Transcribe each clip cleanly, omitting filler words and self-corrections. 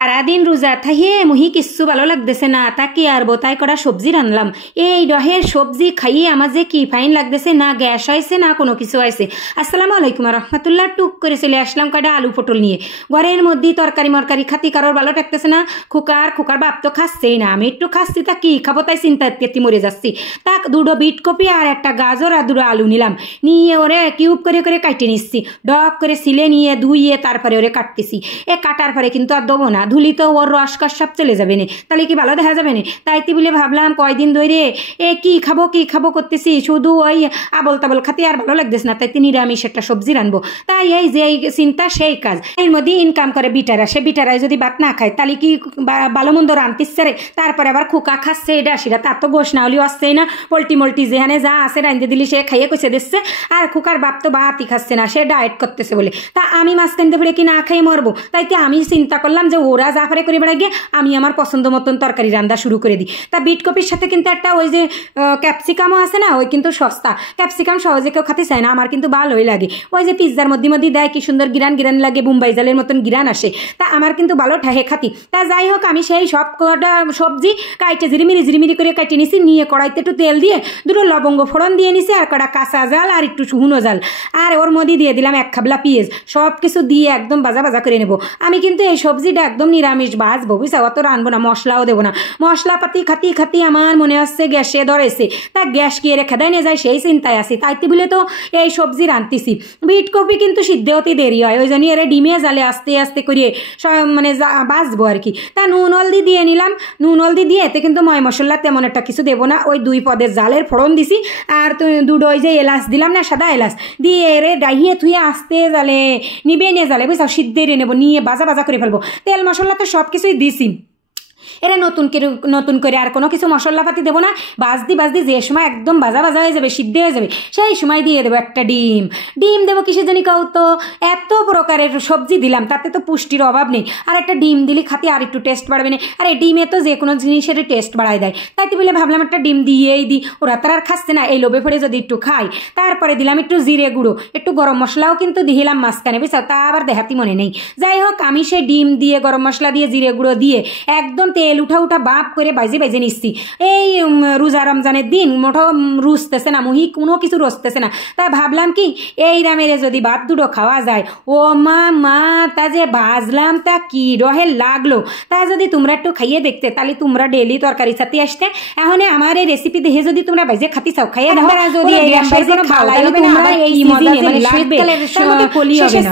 সারাদিন রোজা থাইয়ে মুহি কিচ্ছু ভালো লাগতেছে না, তা কি আর বোতাই করা সবজি রানলাম। এই ডহের সবজি খাইয়ে আমার যে কি ফাইন লাগতেছে, না গ্যাস হয়েছে না কোনো কিছু হয়েছে। আসসালামু আলাইকুম রহমতুল্লাহ। টুক করে চলে আসলাম কয়টা আলু পটল নিয়ে। ঘরের মধ্যেই তরকারি মরকারি খাতি কারোর ভালো লাগতেছে না। খোকার বাপ তো খাচ্ছেই না, আমি একটু খাচ্ছি, তা কি খাবো তাই চিন্তা পেতে মরে যাচ্ছি। তা দুটো বিট কপি আর একটা গাজর আর দুটো আলু নিলাম, নিয়ে ওরে কিউব করে করে কাটে নিচ্ছি। ডক করে সিলে নিয়ে ধুইয়ে তারপরে ওরে কাটতেছি। এ কাটার পরে কিন্তু আর দেবো না, ধুলি তো ওর রসকস সব চলে যাবে না, তাহলে কি ভালো দেখা যাবে না। তাইতে বলে ভাবলাম কয়দিন ধরে কি খাবো করতেছি, শুধু ওই আবল তাবল খাতে আর ভালো লাগতেছে না, তাইতে নিরামিষ একটা সবজি রানবো। তাই এই যে চিন্তা সেই কাজ। এর মধ্যে ইনকাম করে বিটারা, সে বিটারাই যদি ভাত না খায় তাহলে কি ভালো মন্দ রানতেছে রে। তারপরে আবার খোকা খাচ্ছে এটা সেটা, তার তো গোশ না হলেও আসছেই না। পোল্ট্রি মোল্টি যেখানে যা আছে রাঁধতে দিলি সে খাইয়ে কষে দিচ্ছে। আর খোকার বাপ তো ভাতই খাচ্ছে না, সে ডায়েট করতেছে বলে। তা আমি মাঝখানতে পড়ে কি না খাইয়ে মরবো। তাইতে আমি চিন্তা করলাম যে ওরা যা পারে করে বেড়াই গিয়ে আমি আমার পছন্দ মতন তরকারি রান্না শুরু করে দিই। তা বিট কপির সাথে কিন্তু একটা ওই যে ক্যাপসিকামও আছে না, ওই কিন্তু সস্তা। ক্যাপসিকাম সহজে কেউ খাতে চায় না, আমার কিন্তু ভালোই লাগে। ওই যে পিৎজার মধ্যে দেয় কি সুন্দর গিরান লাগে, মুম্বাই জালের মতন গিরান আসে। তা আমার কিন্তু ভালো ঠেহে খাতি। তা যাই হোক, আমি সেই সব কটা সবজি কাইটে ঝিরিমিরি করে কাইটে নিছি, নিয়ে কড়াইতে একটু তেল দিয়ে দুটো লবঙ্গ ফোড়ন দিয়ে নিছি, আর কটা কাঁচা জাল আর একটু হুনো জাল, আর ওর মধ্যে দিয়ে দিলাম এক খাবলা পেঁয়াজ। সব কিছু দিয়ে একদম ভাজা করে নেবো। আমি কিন্তু এই সবজিটা একদম নিরামিষ ভাজবো, বুঝছো, অত রানবো না, মশলাও দেবো না। মশলাপাতি খাতি আমার মনে হচ্ছে গ্যাসে ধরেছে। তা গ্যাস কি রেখে দেয় না যায় সেই চিন্তায় আছি। তাইতে বলে তো এই সবজি রানতেছি। বিট কপি কিন্তু সিদ্ধ হতে দেরি হয়, ওই জন্য এর ডিমে জালে আস্তে আস্তে করিয়ে মানে বাজবো আর কি। তা নুন হলদি দিয়ে নিলাম, নুন হলদি দিয়ে এতে কিন্তু ময় মশলা তেমন একটা কিছু দেবো না। ওই 2 পদের জালের ফোড়ন দিছি, আর দুটো ওই যে এলাচ দিলাম না, সাদা এলাচ দিয়ে এরে ডাইয়ে থুয়ে আস্তে জালে নিবে নিয়ে জালে, বুঝছো, সিদ্ধে নেবো, নিয়ে ভাজা করে ফেলবো। তেল মশলা তো সব কিছুই দিছি। এরা নতুন করে আর কোনো কিছু মশলাপাতি দেবো না। বাজদি যে সময় একদম ভাজা হয়ে যাবে, সিদ্ধ হয়ে যাবে, সেই সময় দিয়ে দেবো একটা ডিম দেবো। কিসে জানি কাউ তো এত প্রকারের সবজি দিলাম, তাতে তো পুষ্টির অভাব নেই। আর একটা ডিম দিলে খাতে আর একটু টেস্ট বাড়বে না। আর এই ডিমে তো যে কোনো জিনিসের টেস্ট বাড়ায় দেয়। তাইতে বলে ভাবলাম একটা ডিম দিয়েই দিই, ওরা তার আর খাচ্ছে না, এই লোভে পড়ে যদি একটু খাই। তারপরে দিলাম একটু জিরে গুঁড়ো, একটু গরম মশলাও কিন্তু দিলাম মাঝখানে, বুঝছো, তা আবার দেখাতি মনে নেই। যাই হোক, আমি সেই ডিম দিয়ে গরম মশলা দিয়ে জিরে গুঁড়ো দিয়ে একদম তেল উঠা বাপ করে বাইজে নিচ্ছি। এই রোজা রমজানের দিন মোটো রুজতেছে না, মুহি কোনো কিছু রসতেছে না। তা ভাবলাম কি এই রামেরে যদি ভাত দুটো খাওয়া যায়। ও মা তা যে বাজলাম, তা কি রহে লাগলো। তা যদি তোমরা একটু খাইয়ে দেখতে, তাহলে তোমরা ডেলি তরকারি সাথে আসতে। এখন আমার এই রেসিপি দেখে যদি তোমরা বাইজে খাতি চাও, খাইয়ে দাও। যদি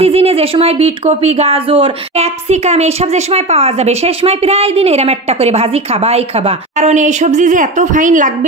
সিজনে যে সময় বিট কপি গাজর ক্যাপসিকাম এইসব যে সময় পাওয়া যাবে, সে সময় প্রায় দিন এরম একটা করে ভাজি খাবা, কারণ এই সবজি যে এত ফাইন লাগবে।